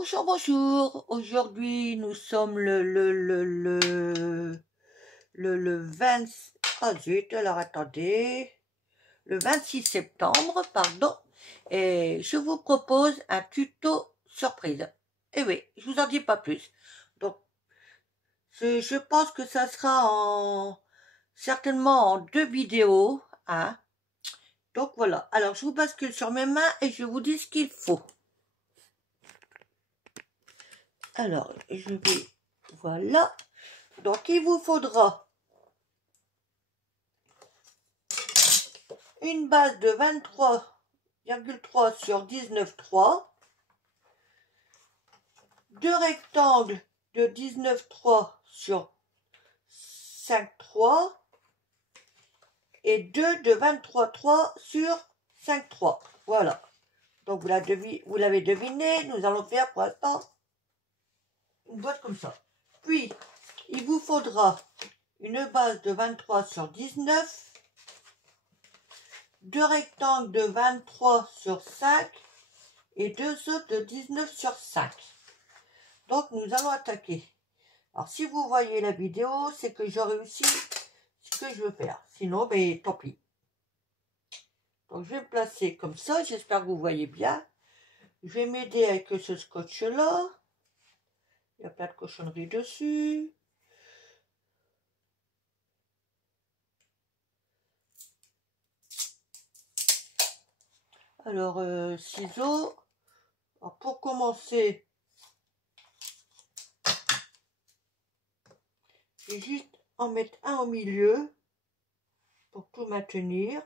Bonjour, bonjour. Aujourd'hui, nous sommes le 20... Ah zut, alors attendez. Le 26 septembre, pardon. Et je vous propose un tuto surprise. Et oui, je vous en dis pas plus. Donc, je pense que ça sera certainement en 2 vidéos. Hein. Donc voilà. Alors, je vous bascule sur mes mains et je vous dis ce qu'il faut. Alors, je vais... Voilà. Donc, il vous faudra une base de 23,3 sur 19,3, deux rectangles de 19,3 sur 5,3 et deux de 23,3 sur 5,3. Voilà. Donc, vous l'avez deviné, nous allons faire pour l'instant une boîte comme ça. Puis, il vous faudra une base de 23 sur 19, deux rectangles de 23 sur 5 et deux autres de 19 sur 5. Donc, nous allons attaquer. Alors, si vous voyez la vidéo, c'est que j'ai réussi ce que je veux faire. Sinon, ben, tant pis. Donc, je vais me placer comme ça. J'espère que vous voyez bien. Je vais m'aider avec ce scotch-là. Il y a plein de cochonneries dessus. Alors, ciseaux. Alors, pour commencer, je vais juste en mettre un au milieu pour tout maintenir.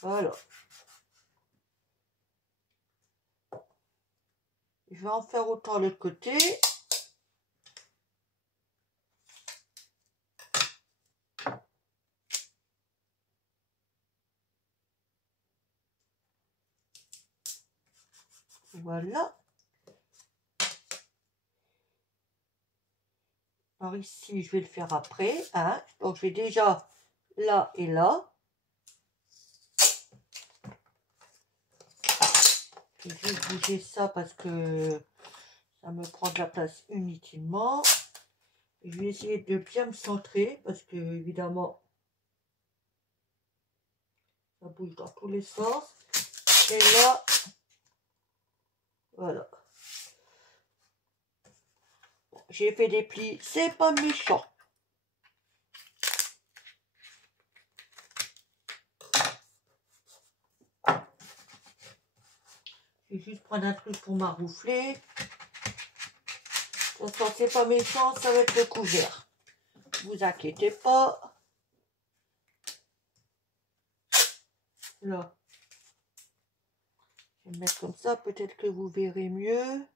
Voilà. Je vais en faire autant de l'autre côté. Voilà. Alors ici, je vais le faire après. Hein. Donc, je vais déjà là et là. Je vais juste bouger ça parce que ça me prend de la place inutilement. Je vais essayer de bien me centrer parce que, évidemment, ça bouge dans tous les sens. Et là, voilà. J'ai fait des plis, c'est pas méchant. Je vais juste prendre un truc pour m'arroufler. De toute façon, c'est pas méchant, ça va être le couvert. Ne vous inquiétez pas. Là. Je vais me mettre comme ça, peut-être que vous verrez mieux.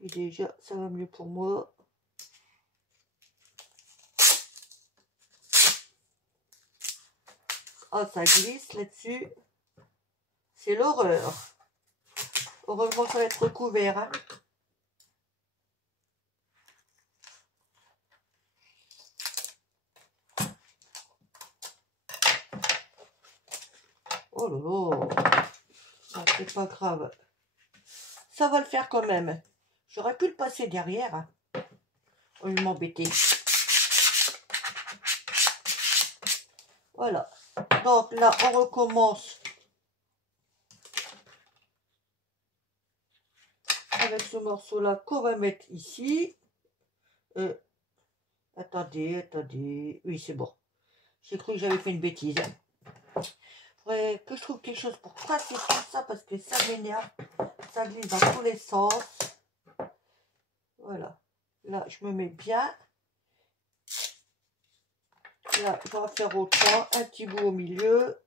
Et déjà, ça va mieux pour moi. Ah, ça glisse là-dessus. C'est l'horreur. Heureusement, ça va être recouvert. Hein. Oh là là. Ah, c'est pas grave. Ça va le faire quand même. J'aurais pu le passer derrière. Hein. Au lieu de m'embêter. Voilà. Donc là, on recommence avec ce morceau-là qu'on va mettre ici. Attendez. Oui, c'est bon. J'ai cru que j'avais fait une bêtise. Il faudrait que je trouve quelque chose pour passer tout ça parce que ça m'énerve. Ça glisse dans tous les sens. Voilà. Là, je me mets bien. Là, je vais en faire autant. Un petit bout au milieu.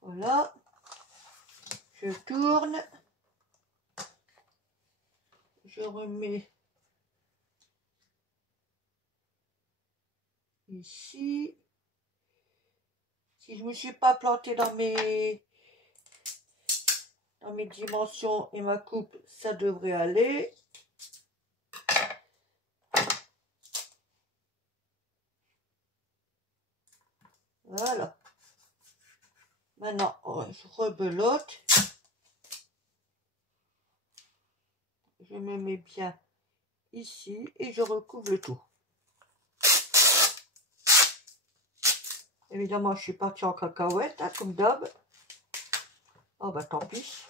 Voilà. Je tourne. Je remets ici. Si je ne me suis pas plantée dans mes dimensions et ma coupe, ça devrait aller. Voilà. Maintenant, je rebelote. Je me mets bien ici et je recouvre le tout. Évidemment, je suis partie en cacahuète, hein, comme d'hab. Oh bah tant pis.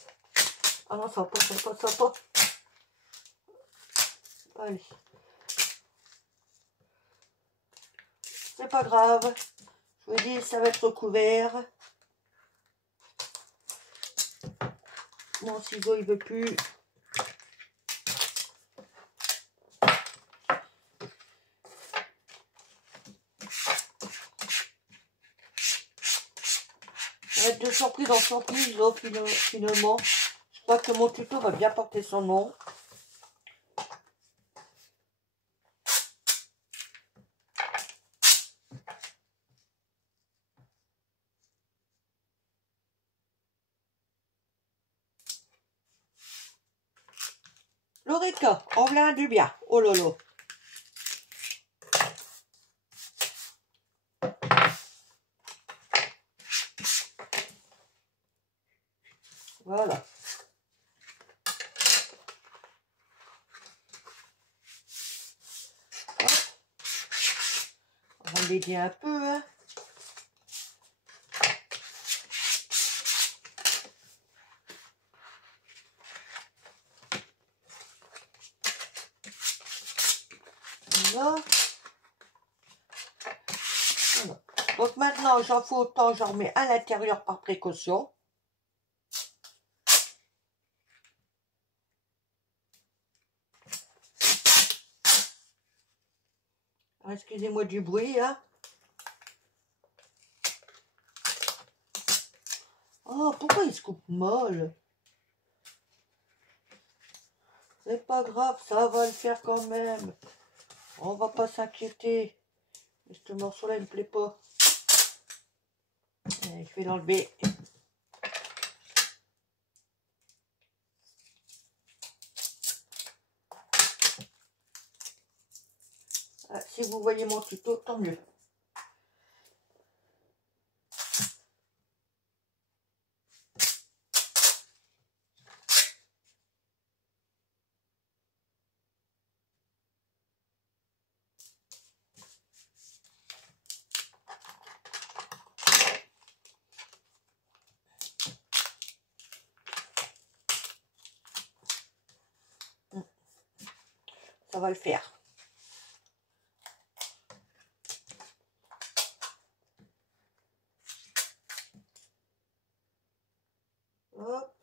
Ah non, ça va pas, ça va pas, ça va pas. Allez. C'est pas grave. Je vous dis, ça va être recouvert. Mon ciseau, il veut plus. Ça va être de surprise en surprise, là, finalement. Je crois que mon tuto va bien porter son nom. L'Oreca, en plein du bien. Oh lolo. Voilà. Hop. On va l'aider un peu, hein. Voilà. Voilà. Donc maintenant, j'en fais autant, j'en remets à l'intérieur par précaution. Excusez-moi du bruit, hein. Oh, pourquoi il se coupe mal? C'est pas grave, ça va le faire quand même. On va pas s'inquiéter. Ce morceau-là, il me plaît pas. Allez, je vais l'enlever. Ah, si vous voyez mon tuto, tant mieux. Ça va le faire. Hop.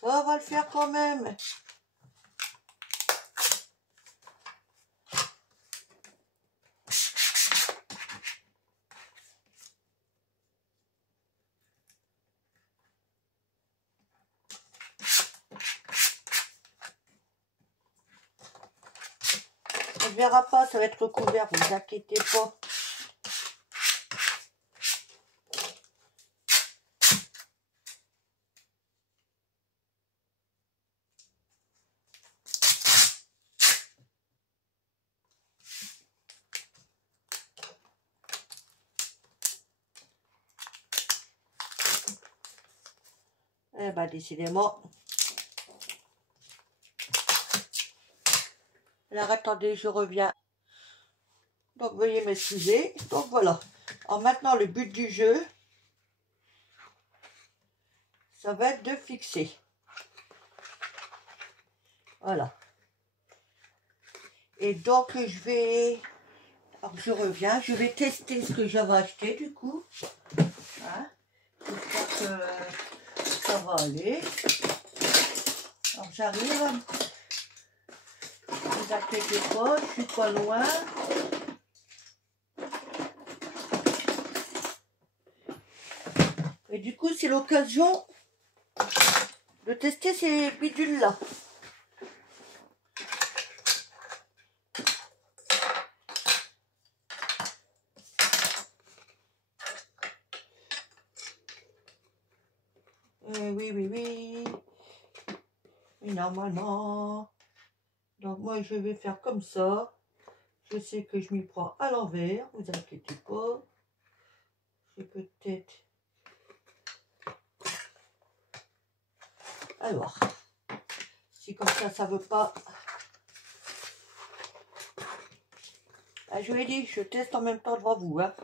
Ça va le faire quand même. On ne verra pas, ça va être recouvert, vous inquiétez pas. Eh ben, décidément. Alors, attendez, je reviens. Donc, veuillez m'excuser. Donc, voilà. Alors, maintenant, le but du jeu, ça va être de fixer. Voilà. Et donc, je vais... Alors, je reviens. Je vais tester ce que j'avais acheté, du coup. Hein? J'espère que ça va aller. Alors, j'arrive. Ne vous inquiétez pas, je suis pas loin. Et du coup, c'est l'occasion de tester ces bidules-là. Oui, oui, oui. Et normalement, donc moi je vais faire comme ça. Je sais que je m'y prends à l'envers, vous inquiétez pas. J'ai peut-être... Alors, si comme ça veut pas... Ah, je vous l'ai dit, je teste en même temps devant vous. Hein.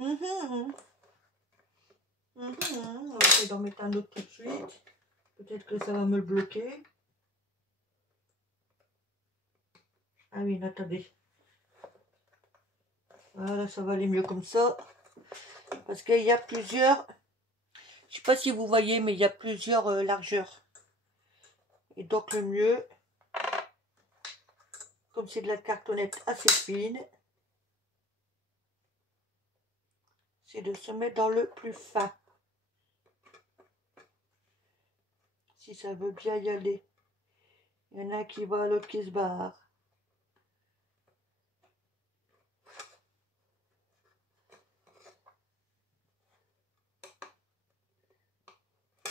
On va essayer d'en mettre un autre tout de suite. Peut-être que ça va me le bloquer. Ah oui, attendez. Voilà, ça va aller mieux comme ça. Parce qu'il y a plusieurs... Je sais pas si vous voyez, mais il y a plusieurs largeurs. Et donc le mieux, comme c'est de la cartonnette assez fine, c'est de se mettre dans le plus fin. Si ça veut bien y aller. Il y en a qui va, l'autre qui se barre.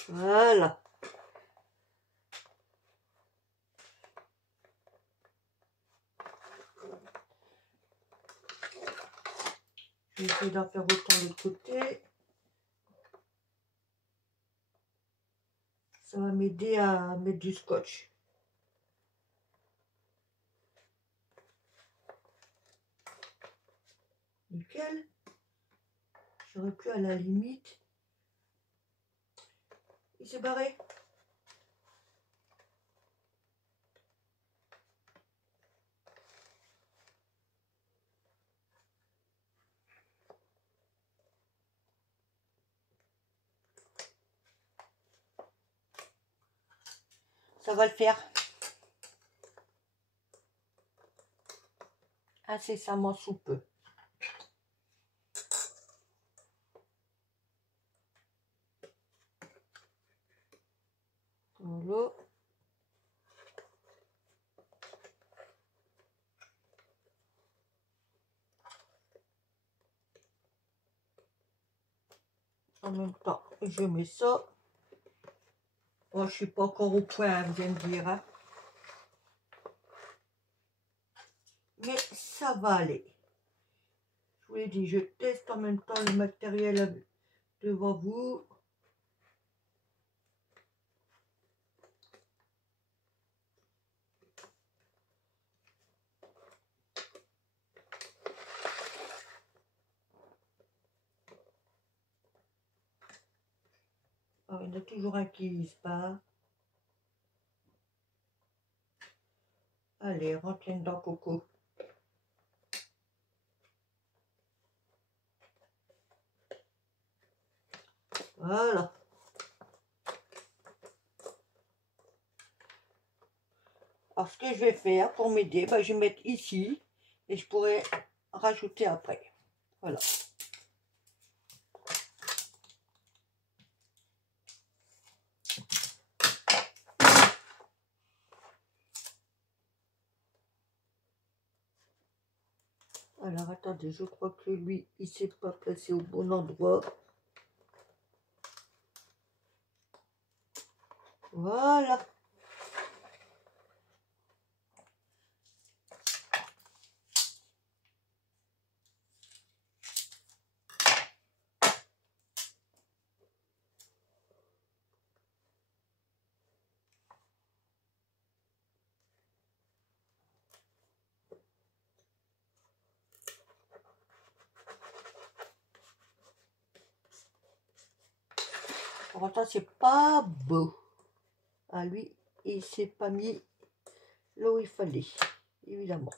Voilà. Je vais essayer d'en faire autant de l'autre côté. Ça va m'aider à mettre du scotch. Nickel. J'aurais pu à la limite. Il s'est barré. Ça va le faire. Incessamment sous peu. Voilà. En même temps, je mets ça. Bon, je suis pas encore au point, vous allez me dire. Hein. Mais ça va aller. Je vous l'ai dit, je teste en même temps le matériel devant vous. Alors, il y en a toujours un qui se bat. Allez, rentrez dedans, Coco. Voilà. Alors, ce que je vais faire pour m'aider, ben, je vais mettre ici et je pourrais rajouter après. Voilà. Alors, attendez, je crois que lui, il ne s'est pas placé au bon endroit. Voilà. Pourtant, c'est pas beau. Ah, lui, il s'est pas mis là où il fallait, évidemment.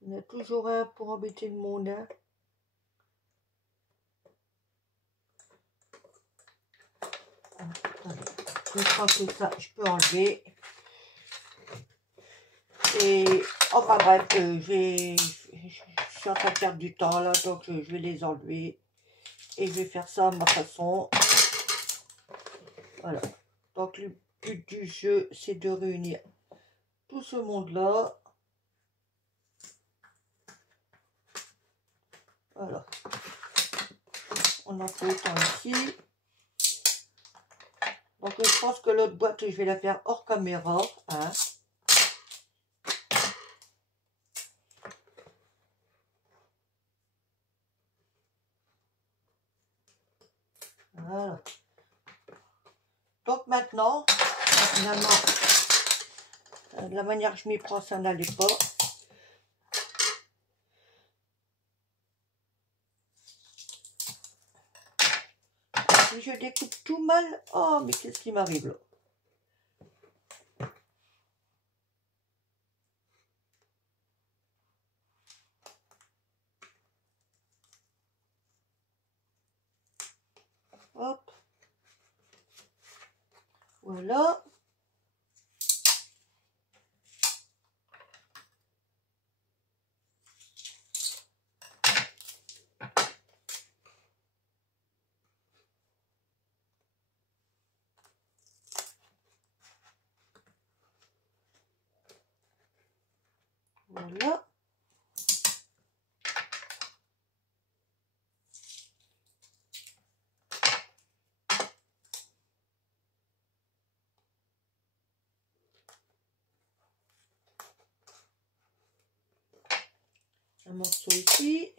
Il y en a toujours un pour embêter le monde. Hein. Attendez. Je crois que ça, je peux enlever. Et enfin bref, je suis en train de perdre du temps là, donc je vais les enlever. Et je vais faire ça à ma façon. Voilà. Donc le but du jeu, c'est de réunir tout ce monde-là. Voilà. On en fait autant ici. Donc je pense que l'autre boîte, je vais la faire hors caméra. Hein. Voilà. Donc maintenant, finalement, la manière que je m'y prends, ça n'allait pas. Si je découpe tout mal, oh mais qu'est-ce qui m'arrive là? Hop. Voilà. Voilà. Un morceau ici.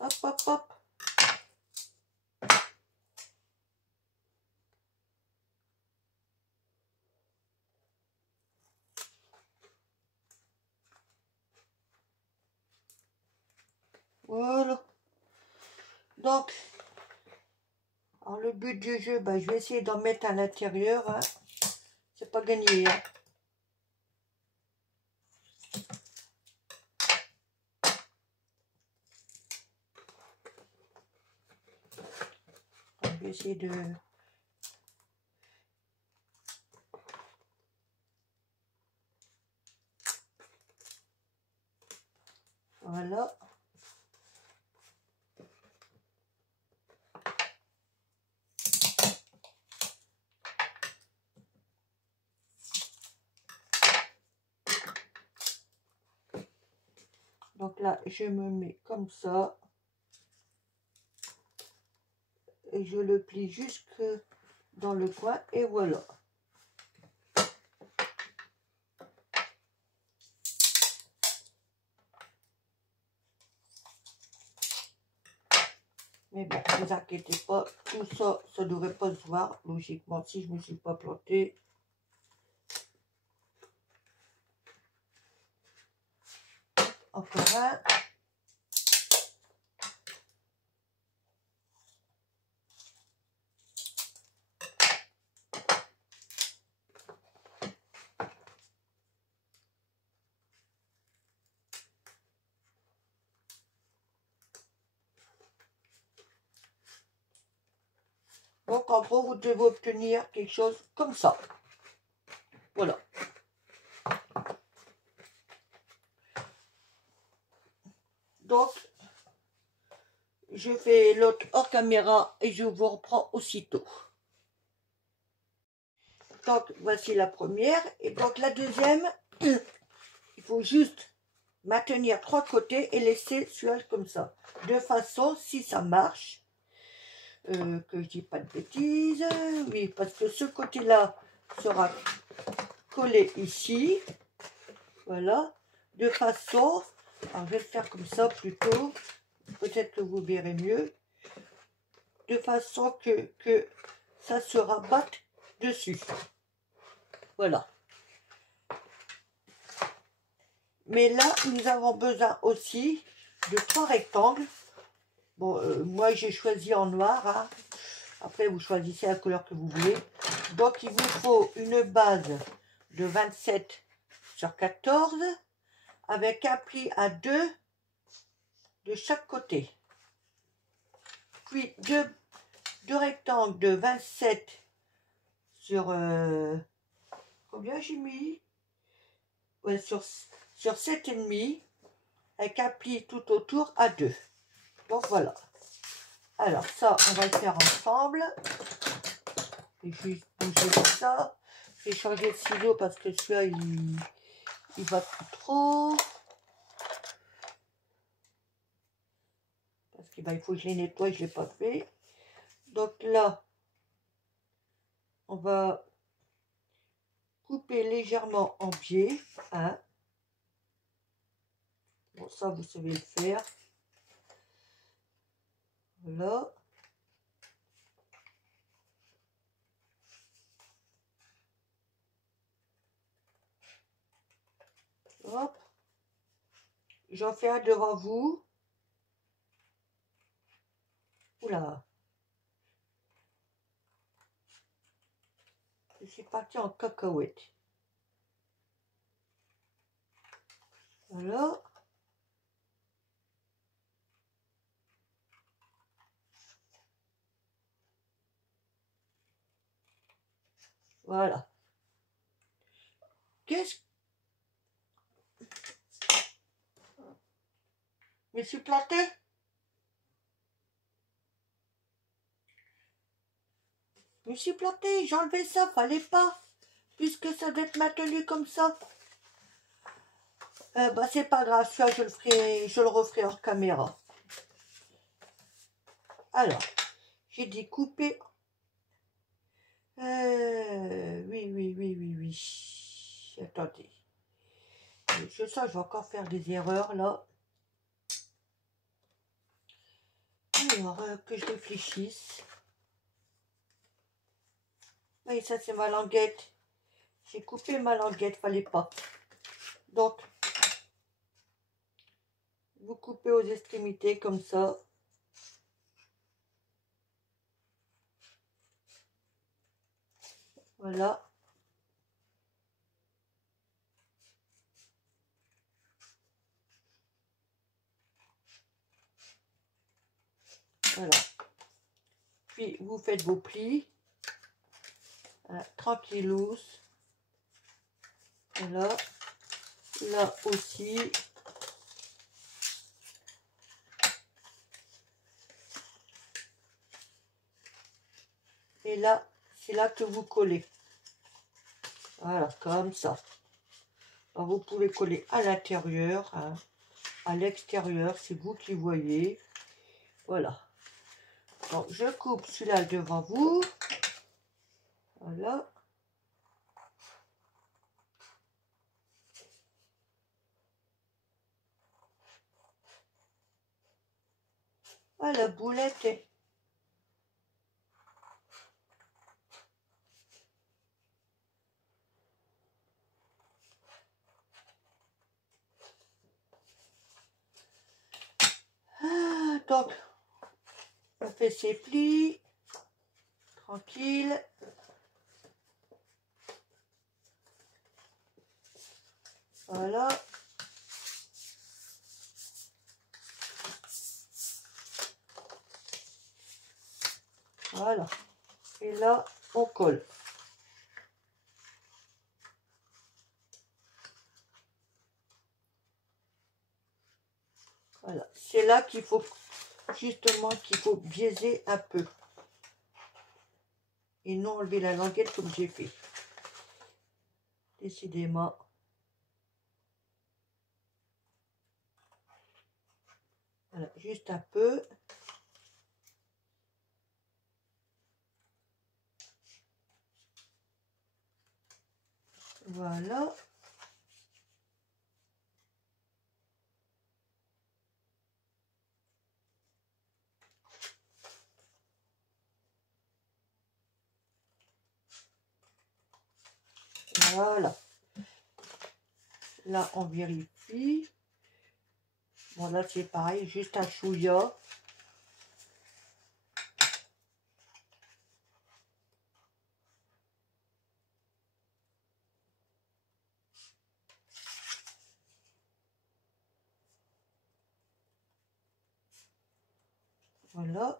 Hop, hop, hop. Voilà. Donc, alors le but du jeu, ben, je vais essayer d'en mettre à l'intérieur. Hein. C'est pas gagné. Hein. Donc, je vais essayer de... Voilà. Donc là, je me mets comme ça. Et je le plie jusque dans le coin. Et voilà. Mais bon, ne vous inquiétez pas. Tout ça, ça ne devrait pas se voir. Logiquement, si je ne me suis pas plantée. Encore un. Donc, en gros, vous devez obtenir quelque chose comme ça. Voilà. Donc, je fais l'autre hors caméra et je vous reprends aussitôt. Donc, voici la première. Et donc, la deuxième, il faut juste maintenir 3 côtés et laisser celui-là comme ça. De façon, si ça marche, que je dis pas de bêtises, oui, parce que ce côté-là sera collé ici, voilà, de façon, alors je vais le faire comme ça plutôt, peut-être que vous verrez mieux, de façon que ça se rabatte dessus, voilà. Mais là, nous avons besoin aussi de 3 rectangles. Bon, moi j'ai choisi en noir, hein. Après vous choisissez la couleur que vous voulez. Donc il vous faut une base de 27 sur 14 avec un pli à 2 de chaque côté. Puis deux rectangles de 27 sur... combien j'ai mis? Ouais, sur 7,5 avec un pli tout autour à 2. Donc voilà. Alors ça, on va le faire ensemble. Je vais juste bouger ça. Je vais changer de ciseau parce que celui-là, il va plus trop. Parce qu'il faut que je les nettoie, je ne l'ai pas fait. Donc là, on va couper légèrement en biais. Hein. Bon, ça, vous savez le faire. Voilà. Hop. J'en fais un devant vous. Oula. Je suis partie en cacahuète. Voilà. Voilà. Qu'est-ce que... Je me suis plantée? Je me suis plantée, j'ai enlevé ça, fallait pas. Puisque ça doit être maintenu comme ça. Bah c'est pas grave, ça je le referai hors caméra. Alors, j'ai dit couper. Oui. Attendez. Je sens que je vais encore faire des erreurs là. Alors, que je réfléchisse. Oui, ça c'est ma languette. J'ai coupé ma languette, fallait pas. Donc, vous coupez aux extrémités comme ça. Voilà. Voilà. Puis, vous faites vos plis. Voilà, tranquillous. Voilà. Là aussi. Et là, c'est là que vous collez. Voilà, comme ça. Alors, vous pouvez coller à l'intérieur, hein, à l'extérieur, c'est vous qui voyez. Voilà. Donc, je coupe celui-là devant vous. Voilà. Ah, la boulette est... Ah, donc, on fait ses plis. Tranquille. Voilà. Voilà. Et là, on colle. Voilà. C'est là qu'il faut, justement, qu'il faut biaiser un peu. Et non enlever la languette comme j'ai fait. Décidément. Voilà, juste un peu. Voilà. Voilà. Là, on vérifie. Bon, là, c'est pareil, juste un chouïa. Voilà.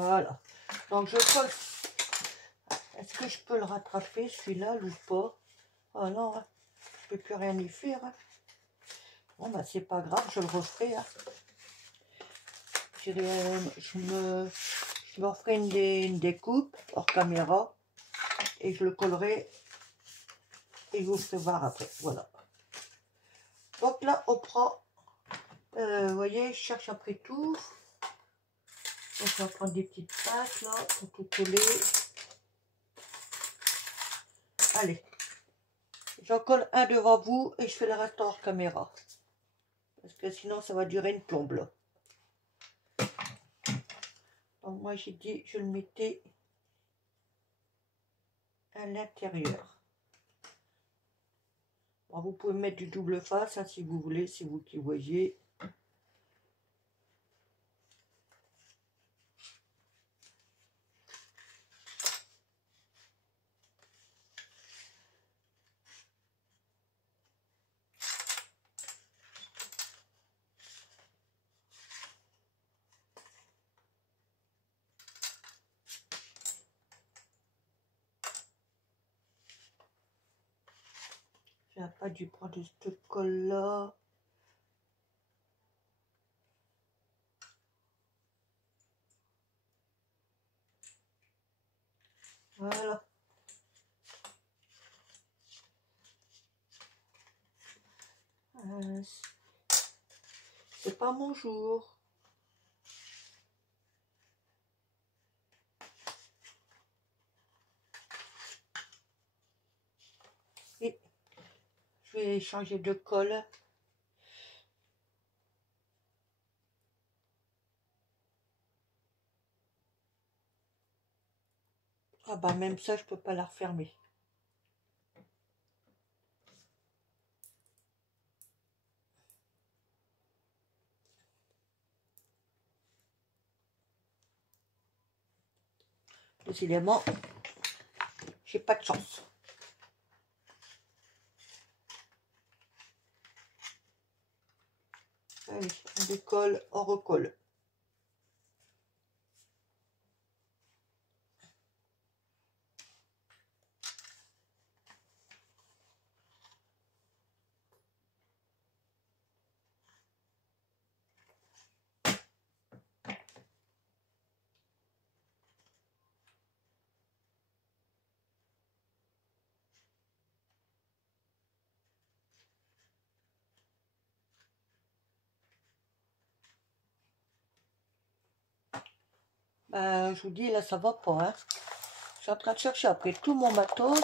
Voilà. Donc je colle. Est-ce que je peux le rattraper celui-là ou pas? Oh non, hein. Je peux plus rien y faire. Hein. Bon bah c'est pas grave, je le referai. Hein. Je me referai une découpe hors caméra et je le collerai et je vous ferai voir après. Voilà. Donc là on prend, vous voyez, je cherche après tout. Donc on va prendre des petites pâtes là pour tout coller. Allez, j'en colle un devant vous et je fais le reste hors caméra. Parce que sinon ça va durer une plombe là. Donc moi j'ai dit je le mettais à l'intérieur. Bon, vous pouvez mettre du double face hein, si vous voulez, c'est vous qui voyez. J'ai pas dû prendre cette colle là. Voilà. C'est pas mon jour. Et je vais changer de colle. Ah bah même ça je peux pas la refermer. Décidément, j'ai pas de chance. Allez, on décolle, on recolle. Je vous dis, là, ça va pas. Hein. Je suis en train de chercher après tout mon matos.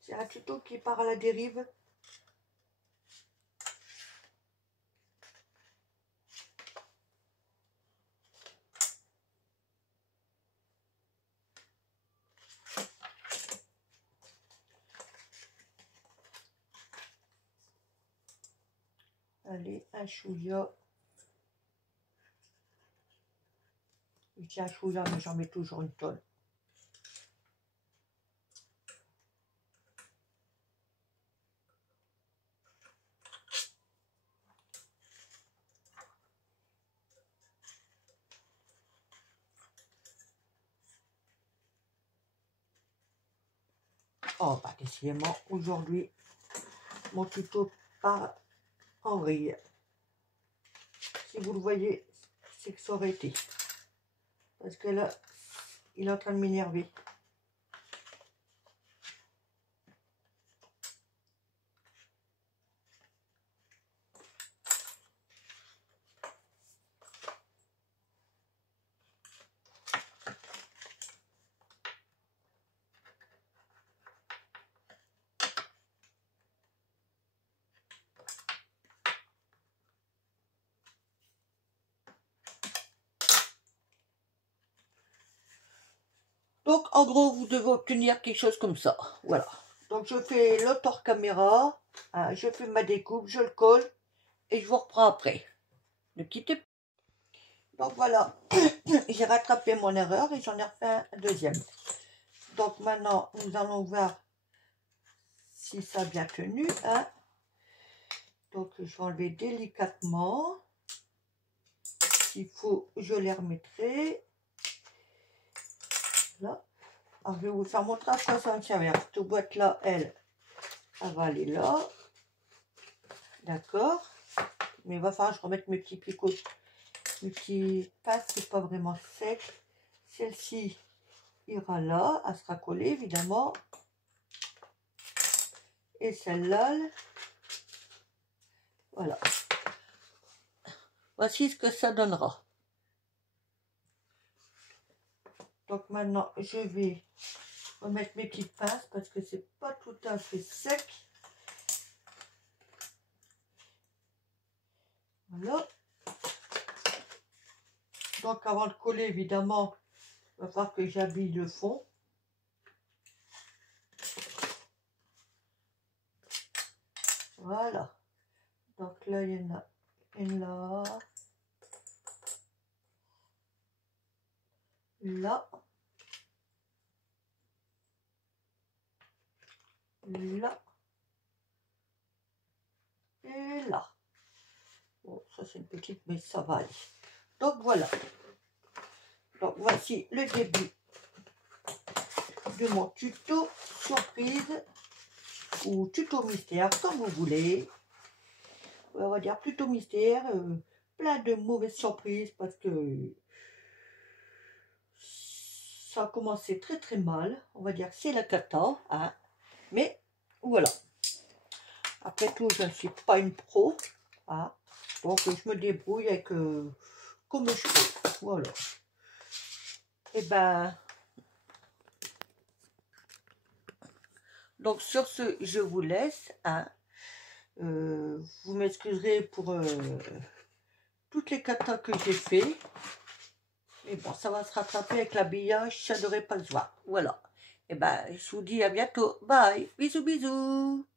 C'est un tuto qui part à la dérive. Allez, un chouïa. Je dis un chouïa, mais j'en mets toujours une tonne. Oh, bah, décidément, aujourd'hui, mon tuto part en vrille. Si vous le voyez, c'est que ça aurait été. Parce que là, il est en train de m'énerver. Donc, en gros, vous devez obtenir quelque chose comme ça. Voilà. Donc, je fais le hors caméra. Hein, je fais ma découpe, je le colle. Et je vous reprends après. Ne quittez pas. Donc, voilà. J'ai rattrapé mon erreur et j'en ai refait un deuxième. Donc, maintenant, nous allons voir si ça a bien tenu. Hein. Donc je vais enlever délicatement. S'il faut, je les remettrai. Là. Alors, je vais vous faire montrer à quoi ça va me servir. Cette boîte-là, elle va aller là. D'accord. Mais il va falloir que je remette mes petits picots. Mes petits pinces, c'est pas vraiment sec. Celle-ci ira là. Elle sera collée, évidemment. Et celle-là, voilà. Voici ce que ça donnera. Donc maintenant, je vais remettre mes petites pinces parce que c'est pas tout à fait sec. Voilà. Donc avant de coller, évidemment, il va falloir que j'habille le fond. Voilà. Donc là, il y en a une là. Là. Là. Et là. Bon, ça c'est une petite, mais ça va aller. Donc voilà. Donc voici le début de mon tuto surprise ou tuto mystère, comme vous voulez. On va dire plutôt mystère. Plein de mauvaises surprises parce que ça a commencé très très mal. On va dire que c'est la cata. Hein. Mais voilà. Après tout, je ne suis pas une pro. Hein. Donc je me débrouille avec comme je peux. Voilà. Et ben. Donc sur ce, je vous laisse. Hein. Vous m'excuserez pour toutes les catas que j'ai fait. Mais bon, ça va se rattraper avec l'habillage, ça ne devrait pas se voir. Voilà. Et ben, je vous dis à bientôt. Bye. Bisous, bisous.